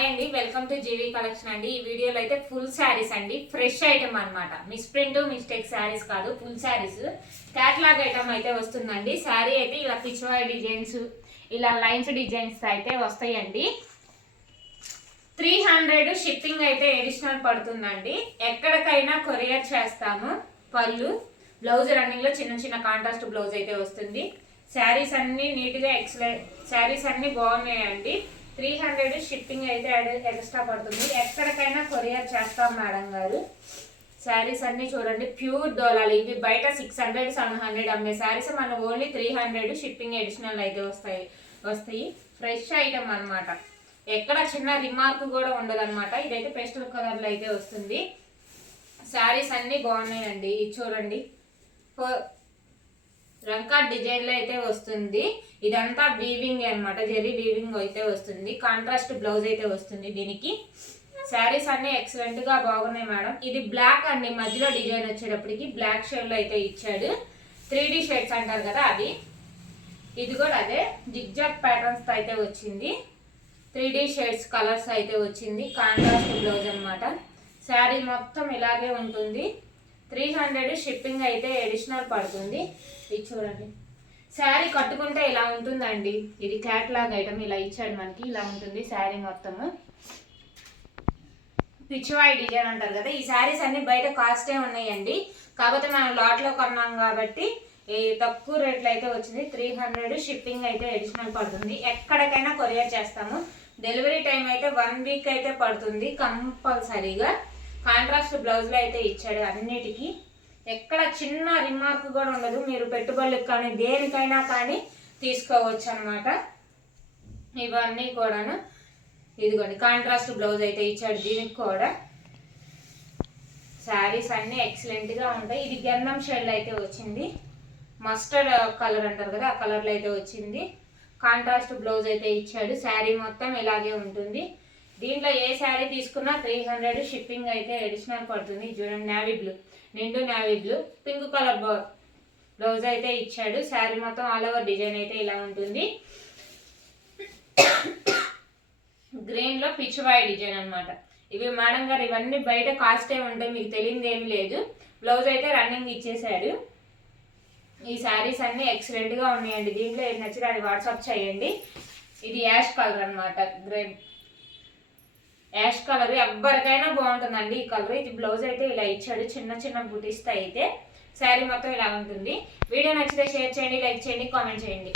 Hi అండి, welcome to GV collection అండి. ఈ వీడియోలో అయితే ఫుల్ శారీస్ అండి, ఫ్రెష్ ఐటమ్ అనమాట. మిస్ ప్రింట్ మిస్టేక్ శారీస్ కాదు, ఫుల్ శారీస్ క్యాట్లాగ్ ఐటమ్ అయితే వస్తుందండి. శారీ అయితే ఇలా పిచ్వాయ్ డిజైన్స్, ఇలా లైన్స్ డిజైన్స్ అయితే వస్తాయండి. 300 షిప్పింగ్ అయితే ఎడిషనల్ పడుతుందండి. ఎక్కడికైనా కొరియర్ చేస్తాము. పళ్ళు బ్లౌజ్ రన్నింగ్ లో చిన్న చిన్న కాంట్రాస్ట్ బ్లౌజ్ అయితే వస్తుంది. శారీస్ అన్ని నీట్ గా ఎక్సలెంట్, శారీస్ అన్ని బాగున్నాయండి. 300 షిప్పింగ్ అయితే ఎక్స్ట్రా పడుతుంది. ఎక్కడికైనా కొరియర్ చేస్తాం మేడం గారు. శారీస్ అన్ని చూడండి, ప్యూర్ డోలాలు. ఇవి బయట 600 700 అమ్మే శారీస్ మన ఓన్లీ 300 షిప్పింగ్ ఎడిషనల్ అయితే వస్తాయి. ఫ్రెష్ ఐటమ్ అనమాట. ఎక్కడ చిన్న రిమార్క్ కూడా ఉండదు అనమాట. ఇదైతే పేస్టల్ కలర్ లో అయితే వస్తుంది. శారీస్ అన్ని బాగున్నాయండి. ఇది చూడండి, రంకా డిజైన్ లో అయితే వస్తుంది. ఇదంతా వీవింగ్ అనమాట, జెరీ వీవింగ్ అయితే వస్తుంది. కాంట్రాస్ట్ బ్లౌజ్ అయితే వస్తుంది దీనికి. శారీస్ అన్ని ఎక్సలెంట్ గా బాగున్నాయి మేడం. ఇది బ్లాక్ అండి, మధ్యలో డిజైన్ వచ్చేటప్పటికి బ్లాక్ షేడ్ లో అయితే ఇచ్చాడు. 3D షేడ్స్ అంటారు కదా అది. ఇది కూడా అదే జిగ్జాగ్ ప్యాటర్న్స్ తో అయితే వచ్చింది. 3D షేడ్స్ కలర్స్ అయితే వచ్చింది. కాంట్రాస్ట్ బ్లౌజ్ అనమాట. శారీ మొత్తం ఇలాగే ఉంటుంది. 300 షిప్పింగ్ అయితే ఎడిషనల్ పడుతుంది. ఇది చూడండి, శారీ కట్టుకుంటే ఇలా ఉంటుందండి. ఇది క్యాట్లాగ్ ఐటమ్, ఇలా ఇచ్చాడు మనకి. ఇలా ఉంటుంది శారీ మొత్తము. పిచ్చివాయి డిజైన్ అంటారు కదా. ఈ శారీస్ అన్ని బయట కాస్టే ఉన్నాయండి. కాకపోతే మనం లాట్ లో కొన్నాం కాబట్టి తక్కువ రేట్లో అయితే వచ్చింది. 300 షిప్పింగ్ అయితే ఎడిషనల్ పడుతుంది. ఎక్కడికైనా కొరియర్ చేస్తాము. డెలివరీ టైం అయితే 1 వీక్ అయితే పడుతుంది కంపల్సరీగా. కాంట్రాస్ట్ బ్లౌజ్ లో అయితే ఇచ్చాడు అన్నిటికీ. ఎక్కడ చిన్న రిమార్క్ కూడా ఉండదు. మీరు పెట్టుబడులకు కానీ దేనికైనా కానీ తీసుకోవచ్చు అనమాట. ఇవన్నీ కూడాను ఇదిగోండి, కాంట్రాస్ట్ బ్లౌజ్ అయితే ఇచ్చాడు దీనికి కూడా. శారీస్ అన్ని ఎక్సలెంట్ గా ఉంటాయి. ఇది గంధం షేడ్ లో అయితే వచ్చింది. మస్టర్డ్ కలర్ అంటారు కదా, ఆ కలర్ లో అయితే వచ్చింది. కాంట్రాస్ట్ బ్లౌజ్ అయితే ఇచ్చాడు. శారీ మొత్తం ఇలాగే ఉంటుంది. దీంట్లో ఏ శారీ తీసుకున్నా 300 షిప్పింగ్ అయితే ఎడిషనల్ పడుతుంది. చూడండి, నేవీ బ్లూ, నిండు navy blue, pink colour blouse అయితే ఇచ్చాడు. శారీ మొత్తం ఆల్ ఓవర్ డిజైన్ అయితే ఇలా ఉంటుంది. గ్రీన్ లో పిచ్చివాయి డిజైన్ అనమాట. ఇవి మేడం గారు ఇవన్నీ బయట కాస్టే ఉంటాయి, మీకు తెలియదు ఏమి లేదు. బ్లౌజ్ అయితే రన్నింగ్ ఇచ్చేసాడు. ఈ శారీస్ అన్ని ఎక్సలెంట్ గా ఉన్నాయండి. దీంట్లో ఏది నచ్చితే అది వాట్సాప్ చేయండి. ఇది యాష్ కలర్ అనమాట, యాష్ కలర్ ఎవరికైనా బాగుంటుందండి ఈ కలర్. ఇది బ్లౌజ్ అయితే ఇలా ఇచ్చాడు, చిన్న చిన్న బుటీస్తో అయితే. శారీ మొత్తం ఇలా ఉంటుంది. వీడియో నచ్చితే షేర్ చేయండి, లైక్ చేయండి, కామెంట్ చేయండి.